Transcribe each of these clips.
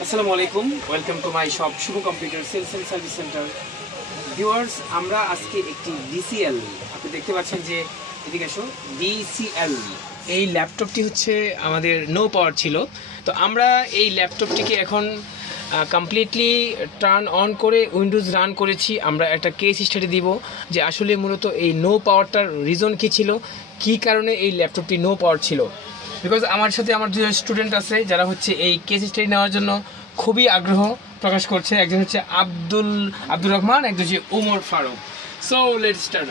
আসসালামু আলাইকুম, welcome to my shop Shubho computer sales and service centre. Viewers, আমরা আজকে একটি ডিসিএল, আপনি দেখতে পাচ্ছেন যে এদিকে আসো, ডিসিএল এই ল্যাপটপটি হচ্ছে আমাদের নো পাওয়ার ছিল। তো আমরা এই ল্যাপটপটিকে এখন কমপ্লিটলি টার্ন অন করে উইন্ডোজ রান করেছি। আমরা একটা কেস স্টাডি দিব যে আসলে মূলত এই নো পাওয়ারটার রিজন কী ছিল, কী কারণে এই ল্যাপটপটি নো পাওয়ার ছিল। বিকজ আমার সাথে আমার দুজন স্টুডেন্ট আছে যারা হচ্ছে এই কেস স্টাডি নেওয়ার জন্য খুবই আগ্রহ প্রকাশ করছে। একজন হচ্ছে আব্দুল রহমান, একজন হচ্ছে Omar Faruk. So let's start.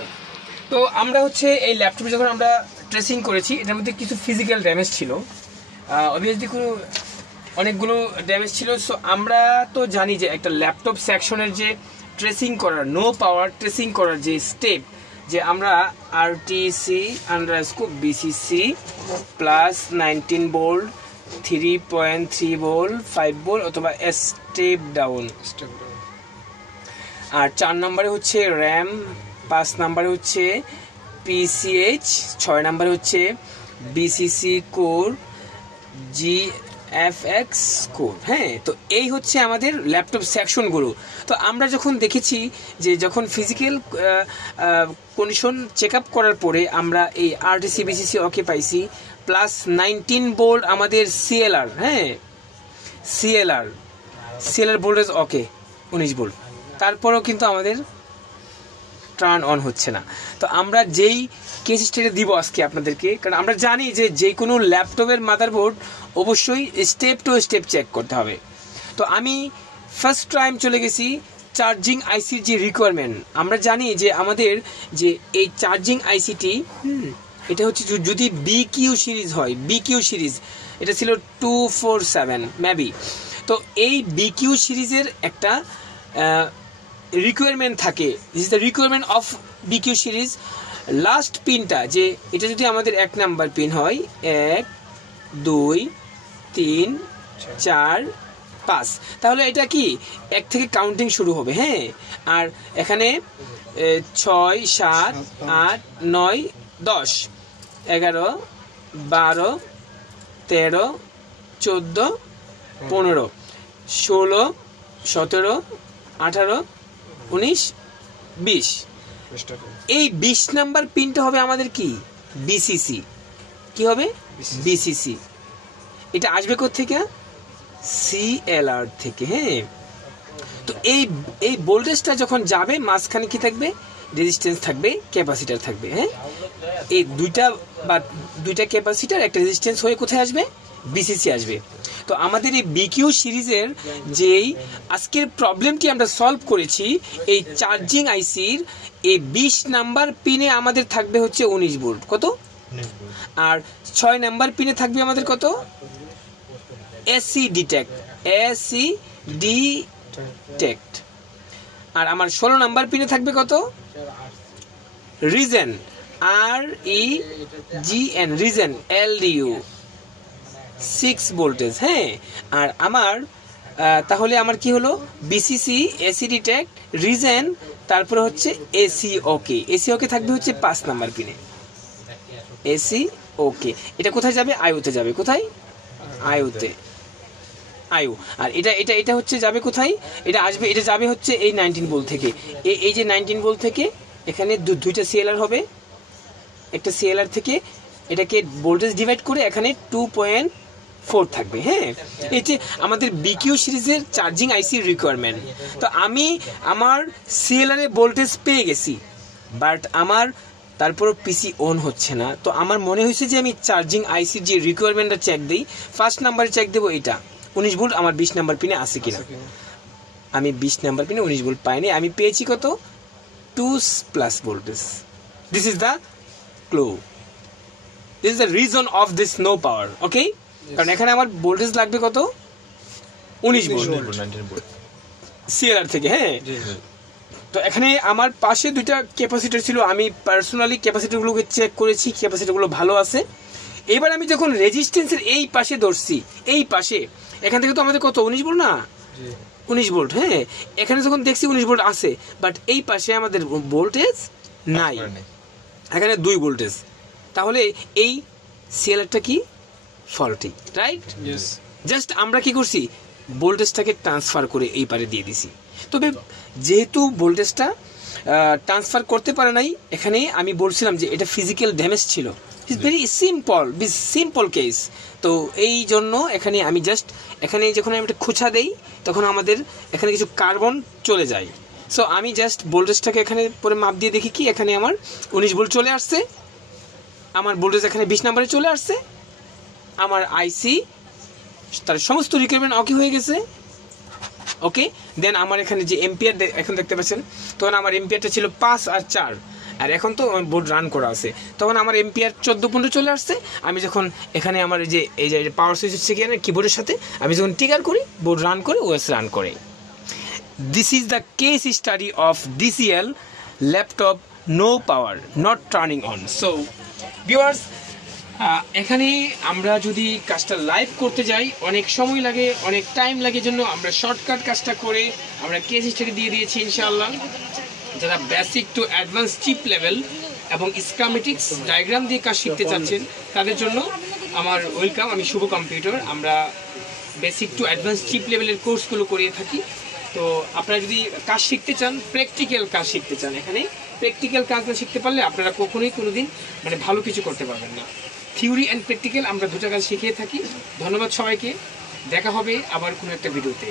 তো আমরা হচ্ছে এই ল্যাপটপে যখন আমরা ট্রেসিং করেছি, এটার মধ্যে কিছু ফিজিক্যাল ড্যামেজ ছিল, অবভিয়াসলি অনেকগুলো ড্যামেজ ছিল। সো আমরা তো জানি যে একটা ল্যাপটপ সেকশনের যে ট্রেসিং করার, নো পাওয়ার ট্রেসিং করার যে স্টেপ, যে আমরা RTC BCC plus 19 volt, 3.3 volt, 5 volt অথবা স্টেপ ডাউন। আর 4 নম্বরে হচ্ছে র্যাম, 5 নম্বরে হচ্ছে PCH, 6 নম্বরে হচ্ছে BCC কোর, GFX কোর। হ্যাঁ, তো এই হচ্ছে আমাদের ল্যাপটপ সেকশনগুলো। তো আমরা যখন দেখেছি যে যখন ফিজিক্যাল কন্ডিশন চেক আপ করার পরে আমরা এই RTC BCC ওকে পাইছি, প্লাস 19 ভোল্ট আমাদের CLR, হ্যাঁ CLR ভোল্টেজ ওকে 19 ভোল্ট, তারপরেও কিন্তু আমাদের টার্ন অন হচ্ছে না। তো আমরা যেই কেস স্টাডি দিব আজকে আপনাদেরকে, কারণ আমরা জানি যে কোনো ল্যাপটপের মাদারবোর্ড অবশ্যই স্টেপ টু স্টেপ চেক করতে হবে। তো আমি ফার্স্ট টাইম চলে গেছি চার্জিং আইসির যে রিকোয়ারমেন্ট। আমরা জানি যে আমাদের যে এই চার্জিং আইসিটি, এটা হচ্ছে যদি BQ সিরিজ হয়, BQ সিরিজ এটা ছিল 247 মেবি। তো এই BQ সিরিজের একটা রিকোয়ারমেন্ট থাকে, this is the requirement of BQ series. Last পিনটা যে এটা যদি আমাদের 1 নাম্বার পিন হয়, 1 2 3 4 5, তাহলে এটা কি 1 থেকে কাউন্টিং শুরু হবে। হ্যাঁ, আর এখানে 6 7 8 9 10 11 12 13 14 15 16 17 18 19 20। এই 20 নাম্বার পিনটা হবে আমাদের কি BCC। কি হবে BCC। এটা আসবে কোথা থেকে? CLR থেকে। হ্যাঁ, তো এই ভোল্টেজটা যখন যাবে, মাঝখানে কি থাকবে? রেজিস্ট্যান্স থাকবে, ক্যাপাসিটার থাকবে। হ্যাঁ, এই দুইটা ক্যাপাসিটার, একটা রেজিস্ট্যান্স হয়ে কোথায় আসবে? BCC আসবে। তো আমাদের এই BQ সিরিজের যেই আজকের প্রবলেমটি আমরা সলভ করেছি, এই চার্জিং আইসির এই 20 নাম্বার পিনে আমাদের থাকবে হচ্ছে 19 ভোল্ট। কত? আর 6 নাম্বার পিনে থাকবে আমাদের কত? AC detect. আর আমার 16 নাম্বার পিনে থাকবে কত? Reason, REGN, reason LDU 6 voltage. হ্যাঁ, আর আমার তাহলে আমার কি হলো? BCC, AC ডিটেক্ট, রিজন, তারপরে হচ্ছে AC ওকে থাকবে হচ্ছে 5 নাম্বার পিনে। AC ওকে, এটা কোথায় যাবে? আইওতে যাবে। কোথায়? আইওতে, আইও। আর এটা হচ্ছে যাবে কোথায়? এটা আসবে, এটা যাবে হচ্ছে এই 19 ভোল্ট থেকে। এই যে 19 ভোল্ট থেকে এখানে দুইটা CLR হবে, একটা CLR থেকে এটাকে ভোল্টেজ ডিভাইড করে এখানে 2.4 থাকবে। হ্যাঁ, এই যে আমাদের BQ সিরিজের চার্জিং আইসির রিকোয়ারমেন্ট। তো আমি আমার CLR এ ভোল্টেজ পেয়ে গেছি, বাট আমার তারপরও PC অন হচ্ছে না। তো আমার মনে হয়েছে যে আমি চার্জিং আইসির যে রিকোয়ারমেন্টটা চেক দিই, ফার্স্ট নাম্বারে চেক দেবো এটা 19 ভোল্ট আমার 20 নাম্বার পিনে আছে কিনা। আমি 20 নাম্বার পিনে 19 ভোল্ট পাইনি, আমি পেয়েছি কত? 2+ voltage. This is the clue, this is the reason of this no power. Okay, কারণ এখানে আমার ভোল্টেজ লাগবে কত? 19 ভোল্ট CLR থেকে। হ্যাঁ, তো এখানে আমার পাশে দুইটা ক্যাপাসিটার ছিল, আমি পার্সোনালি ক্যাপাসিটারগুলোকে চেক করেছি, ক্যাপাসিটারগুলো ভালো আছে। এবার আমি যখন রেজিস্ট্যান্সের এই পাশে ধরছি, এই পাশে এখান থেকে তো আমাদের কত? 19 ভোল্ট না? 19 ভোল্ট। হ্যাঁ, এখানে যখন দেখছি 19 ভোল্ট আছে, বাট এই পাশে আমাদের ভোল্টেজ নাই, এখানে 2 ভোল্টেজ। তাহলে এই CLRটা কি ফল্টি, রাইট? জাস্ট আমরা কি করছি, ভোল্টেজটাকে ট্রান্সফার করে এই পারে দিয়ে দিছি। তবে যেহেতু ভোল্টেজটা ট্রান্সফার করতে পারে নাই, এখানে আমি বলছিলাম যে এটা ফিজিক্যাল ড্যামেজ ছিল, ইটস ভেরি সিম্পল কেস। তো এই জন্য এখানে আমি জাস্ট এখানে যখন আমি একটা খোঁচা দেই তখন আমাদের এখানে কিছু কার্বন চলে যায়। সো আমি জাস্ট ভোল্টেজটাকে এখানে পরে মাপ দিয়ে দেখি কি এখানে আমার 19 ভোল্ট চলে আসছে, আমার ভোল্টেজ এখানে 20 নম্বরে চলে আসছে, আমার আইসি তার সমস্ত রিকোয়ারমেন্ট ওকে হয়ে গেছে। ওকে, দেন আমার এখানে যে এম্পিয়ার এখন দেখতে পাচ্ছেন, তখন আমার এম্পিয়ারটা ছিল 5 আর 4, আর এখন তো বোর্ড রান করা আছে, তখন আমার এম্পিয়ার 14-15 চলে আসছে। আমি যখন এখানে আমার এই যে পাওয়ার সুইচ হচ্ছে কি কিবোর্ডের সাথে আমি যখন ট্রিগার করি, বোর্ড রান করে, ওএস রান করে। This is the case study of DCL laptop no power not turning on. So viewers, এখানে আমরা যদি কাজটা লাইভ করতে যাই অনেক সময় লাগে, অনেক টাইম লাগে, জন্য আমরা শর্টকাট কাজটা করে আমরা কেস স্টাডি দিয়ে দিয়েছি ইনশাআল্লাহ। যারা basic to advance chip level এবং স্কিমেটিক্স ডায়াগ্রাম দিয়ে কাজ শিখতে চাচ্ছেন তাদের জন্য আমার ওয়েলকাম। আমি শুভ কম্পিউটার, আমরা বেসিক টু অ্যাডভান্স চিপ লেভেলের কোর্সগুলো করিয়ে থাকি। তো আপনারা যদি কাজ শিখতে চান, প্র্যাকটিক্যাল কাজ শিখতে চান, এখানে প্র্যাকটিক্যাল কাজ না শিখতে পারলে আপনারা কখনোই কোনোদিন মানে ভালো কিছু করতে পারবেন না। থিওরি অ্যান্ড প্র্যাকটিক্যাল আমরা দুটো কাজ শিখিয়ে থাকি। ধন্যবাদ সবাইকে, দেখা হবে আবার কোনো একটা ভিডিওতে।